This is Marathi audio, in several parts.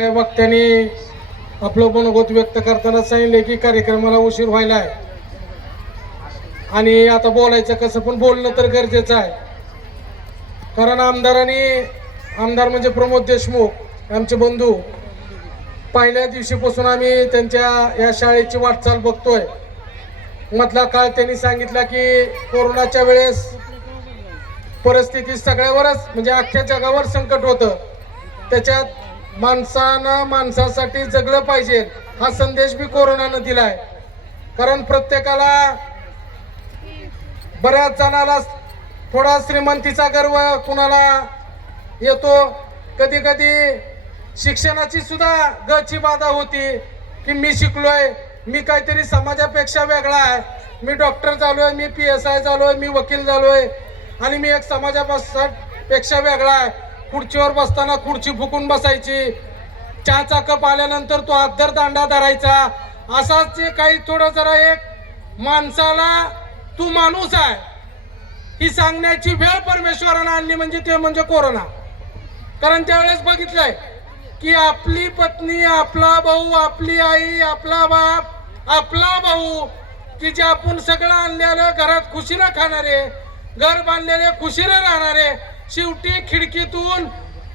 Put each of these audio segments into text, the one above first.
सगळ्या वक्त्यांनी आपलं मनोगत व्यक्त करताना सांगितले की कार्यक्रमाला उशीर व्हायला आहे आणि आता बोलायचं कसं पण बोलणं तर गरजेचं आहे. कारण आमदार म्हणजे प्रमोद देशमुख आमचे बंधू, पहिल्या दिवशीपासून आम्ही त्यांच्या या शाळेची वाटचाल बघतोय. मधला काळ त्यांनी सांगितला की कोरोनाच्या वेळेस परिस्थिती सगळ्यावरच म्हणजे अख्ख्या जगावर संकट होतं, त्याच्यात माणसानं माणसासाठी जगलं पाहिजे हा संदेश बी कोरोनानं दिलाय. कारण प्रत्येकाला बऱ्याच जणाला थोडा श्रीमंतीचा गर्व कुणाला येतो, कधी कधी शिक्षणाची सुद्धा गची बाधा होती की मी शिकलोय, मी काहीतरी समाजापेक्षा वेगळा आहे, मी डॉक्टर झालोय, मी PSI झालोय, मी वकील झालोय आणि मी एक समाजापेक्षा वेगळा आहे. खुर्चीवर बसताना खुर्ची फुकून बसायची, चहाचा कप आल्यानंतर तो अद्दर दांडा धरायचा, असाच जे काही थोडं जरा एक माणसाला तू माणूस आहे ही सांगण्याची वेळ परमेश्वरानं आणली म्हणजे ते म्हणजे कोरोना. कारण त्यावेळेस बघितलंय की आपली पत्नी, आपला भाऊ, आपली आई, आपला बाप, आपला भाऊ की जे आपण सगळं आणलेलं घरात खुशीनं खाणारे, घर बांधलेले खुशीनं राहणारे, शेवटी खिडकीतून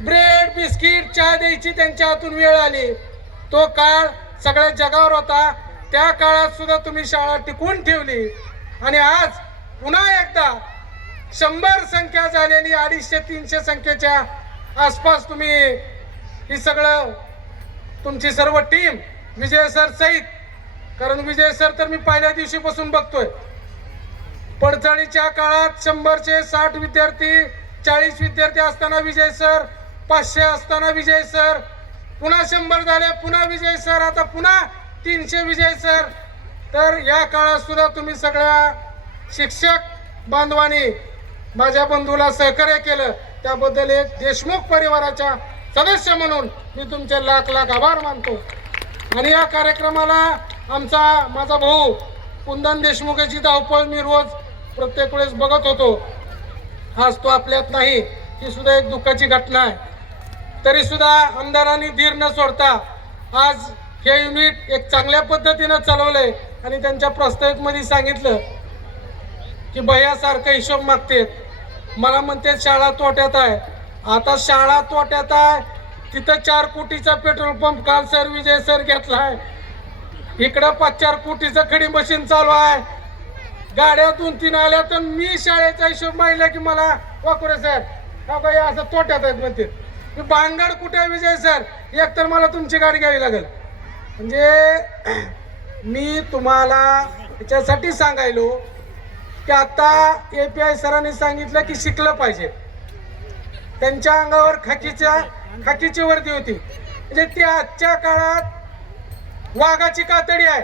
ब्रेड बिस्किट चहा द्यायची त्यांच्या हातून वेळ आली. तो काळ सगळ्या जगावर होता. त्या काळात सुद्धा तुम्ही शाळा टिकवून ठेवली आणि आज पुन्हा एकदा 100 संख्या झालेली 250-300 संख्येच्या आसपास तुम्ही ही सगळं तुमची सर्व टीम विजय सर सहित, कारण विजय सर तर मी पहिल्या दिवशीपासून बघतोय. पडझडीच्या काळात 100चे 60 विद्यार्थी, 40 विद्यार्थी असताना विजय सर, 500 असताना विजय सर, पुन्हा 100 झाले, पुन्हा विजय सर, आता पुन्हा 300 विजय सर. तर या काळात सुद्धा तुम्ही सगळ्या शिक्षक बांधवांनी माझ्या बंधूला सहकार्य केलं, त्याबद्दल एक देशमुख परिवाराच्या सदस्य म्हणून मी तुमचे लाख लाख आभार मानतो. आणि या कार्यक्रमाला माझा भाऊ कुंदन देशमुख याची धावपळ मी रोज प्रत्येक वेळेस बघत होतो. आज तो आपल्यात नाही, ही सुद्धा एक दुःखाची घटना आहे. तरी सुद्धा आमदारांनी धीर न सोडता आज हे युनिट एक चांगल्या पद्धतीनं चालवलंय आणि त्यांच्या प्रस्तावित सांगितलं की भैयासारखं हिशोब मागतेत. मला म्हणते शाळा तोट्यात आहे. आता शाळा तोट्यात आहे तिथं 4 कोटीचा पेट्रोल पंप काल सर विजय सर घेतलाय, इकडं 5-4 कोटीचं खडी मशीन चालू आहे, गाड्या 2-3 आल्या. तर मी शाळेचा हिशोब माहिला की मला वाकुरे सर काय असं तोट्यात आहेत म्हणते. मी भानगड कुठे आहे विजय सर, एक तर मला तुमची गाडी घ्यावी लागेल. म्हणजे मी तुम्हाला याच्यासाठी सांगायलो की आता API सरांनी सांगितलं की शिकलं पाहिजे. त्यांच्या अंगावर खाकीची वर्दी होती, म्हणजे ती आजच्या काळात वाघाची कातडी आहे.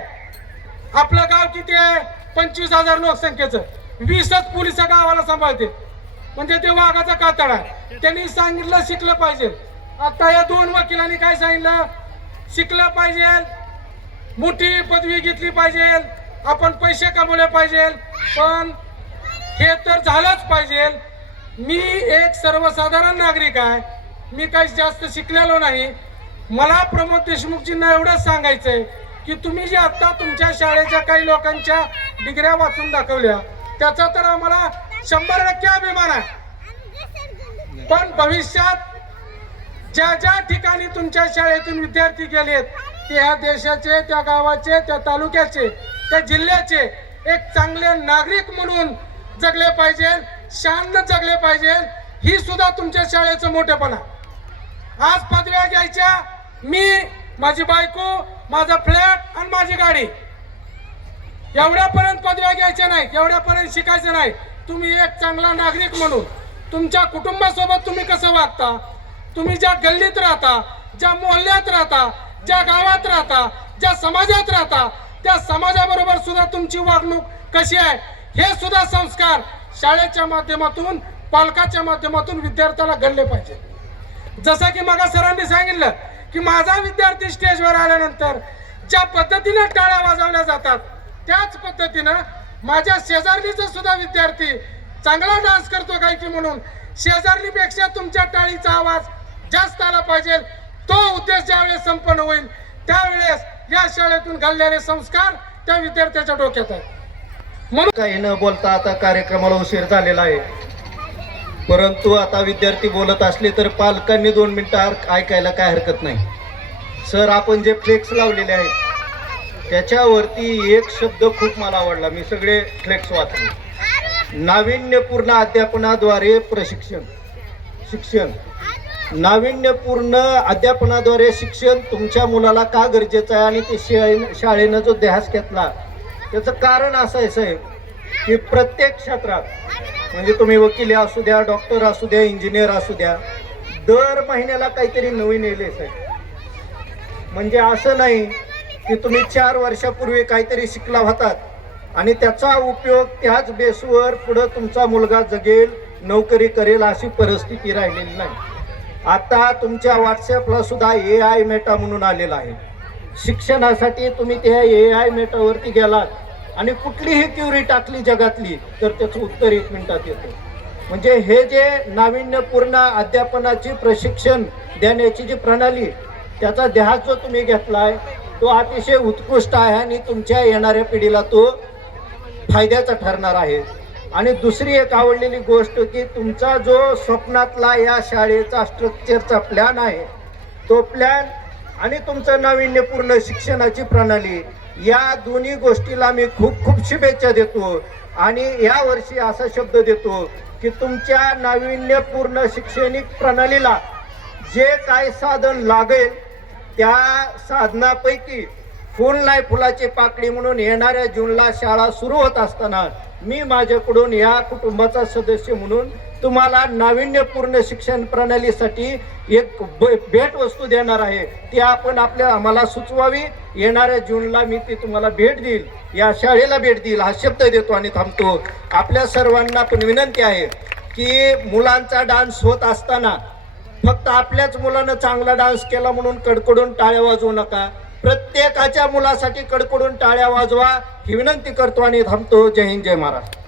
आपलं गाव किती आहे, 25,000 लोकसंख्येचं, 20च पोलिस गावाला सांभाळते, म्हणजे ते वाघाचा कातड आहे. त्यांनी सांगितलं शिकलं पाहिजे. आता या 2 वकिलांनी काय सांगितलं, शिकलं पाहिजे, मोठी पदवी घेतली पाहिजे, आपण पैसे कमवले पाहिजे, पण हे तर झालंच पाहिजे. मी एक सर्वसाधारण नागरिक आहे, मी काही जास्त शिकलेलो नाही. मला प्रमोद देशमुखजींना एवढंच सांगायचंय की तुम्ही जे आता तुमच्या शाळेच्या काही लोकांच्या डिग्र्या वाचून दाखवल्या त्याचा तर आम्हाला 100% अभिमान आहे. पण भविष्यात ज्या ठिकाणी तुमच्या शाळेतून विद्यार्थी गेलेत ते ह्या देशाचे, त्या गावाचे, त्या तालुक्याचे, त्या जिल्ह्याचे एक चांगले नागरिक म्हणून जगले पाहिजे, शान जगले पाहिजे. ही सुद्धा तुमच्या शाळेचं मोठेपणा. आज पदव्या घ्यायच्या, मी, माझी बायको, माझा फ्लॅट आणि माझी गाडी, एवढ्यापर्यंत पदव्या घ्यायच्या नाहीत, एवढ्यापर्यंत शिकायचं नाही. तुम्ही एक चांगला नागरिक म्हणून तुमच्या कुटुंबासोबत तुम्ही कसं वागता, तुम्ही ज्या गल्लीत राहता, ज्या मोहल्ल्यात राहता, ज्या गावात राहता, ज्या समाजात राहता, त्या समाजाबरोबर सुद्धा तुमची वागणूक कशी आहे हे सुद्धा संस्कार शाळेच्या माध्यमातून, पालकाच्या माध्यमातून विद्यार्थ्याला घडले पाहिजे. जसं की मग सरांनी सांगितलं की माझा विद्यार्थी स्टेजवर आल्यानंतर ज्या पद्धतीने टाळ्या वाजवल्या जातात त्याच पद्धतीनं माझ्या शेजारलीचा सुद्धा विद्यार्थी चांगला डान्स करतो काय की म्हणून शेजारलीपेक्षा तुमच्या टाळीचा आवाज जास्त आला पाहिजे. तो उद्देश ज्यावेळेस संपन्न होईल त्यावेळेस या शाळेतून घडलेले संस्कार त्या विद्यार्थ्याच्या डोक्यात आहेत. म्हणून काही न बोलता आता कार्यक्रमाला उशीर झालेला आहे, परंतु आता विद्यार्थी बोलत असले तर पालकांनी 2 मिनिटं ऐकायला काय हरकत नाही. सर, आपण जे फ्लेक्स लावलेले आहेत त्याच्यावरती एक शब्द खूप मला आवडला, मी सगळे फ्लेक्स वाचले. नाविन्यपूर्ण अध्यापनाद्वारे शिक्षण. नाविन्यपूर्ण अध्यापनाद्वारे शिक्षण तुमच्या मुलाला का गरजेचं आहे आणि ते शाळेनं जो ध्यास घेतला त्याचं कारण असं आहे साहेब की प्रत्येक क्षेत्रात, म्हणजे तुम्ही वकील असू द्या, डॉक्टर असू द्या, इंजिनियर असू द्या, दर महिन्याला काहीतरी नवीन येले साहेब. म्हणजे असं नाही की तुम्ही 4 वर्षापूर्वी काहीतरी शिकला होतात आणि त्याचा उपयोग त्याच बेसवर पुढं तुमचा मुलगा जगेल, नोकरी करेल अशी परिस्थिती राहिलेली नाही. आता तुमच्या व्हॉट्सॲपला सुद्धा AI मेटा म्हणून आलेला आहे. शिक्षणासाठी तुम्ही त्या AI मेटावरती गेलात आणि कुठलीही क्युरी टाकली जगातली तर त्याचं उत्तर 1 मिनिटात येतं. म्हणजे हे जे नाविन्यपूर्ण अध्यापनाची प्रशिक्षण देण्याची जी प्रणाली, त्याचा ध्यास जो तुम्ही घेतलाय तो अतिशय उत्कृष्ट आहे आणि तुमच्या येणाऱ्या पिढीला तो फायद्याचा ठरणार आहे. आणि दुसरी एक आवडलेली गोष्ट की तुमचा जो स्वप्नातला या शाळेचा स्ट्रक्चरचा प्लॅन आहे, तो प्लॅन आणि तुमचं नाविन्यपूर्ण शिक्षणाची प्रणाली, या दोन्ही गोष्टीला मी खूप खूप शुभेच्छा देतो. आणि या वर्षी असा शब्द देतो की तुमच्या नाविन्यपूर्ण शैक्षणिक प्रणालीला जे काय साधन लागेल त्या साधनापैकी फुल नाही फुलाची पाकळी म्हणून येणाऱ्या जूनला शाळा सुरू होत असताना मी माझ्याकडून या कुटुंबाचा सदस्य म्हणून तुम्हाला नाविन्यपूर्ण शिक्षण प्रणालीसाठी एक भेट वस्तू देणार आहे. ती आपण आम्हाला सुचवावी. येणाऱ्या जूनला मी ती तुम्हाला भेट देईल, या शाळेला भेट देईल हा शब्द देतो आणि थांबतो. आपल्या सर्वांना पण विनंती आहे की मुलांचा डान्स होत असताना फक्त आपल्याच मुलानं चांगला डान्स केला म्हणून कडकडून टाळ्या वाजवू नका. प्रत्येकाच्या मुलासाठी कडकडून टाळ्या वाजवा ही विनंती करतो आणि थांबतो. जय हिंद, जय महाराष्ट्र.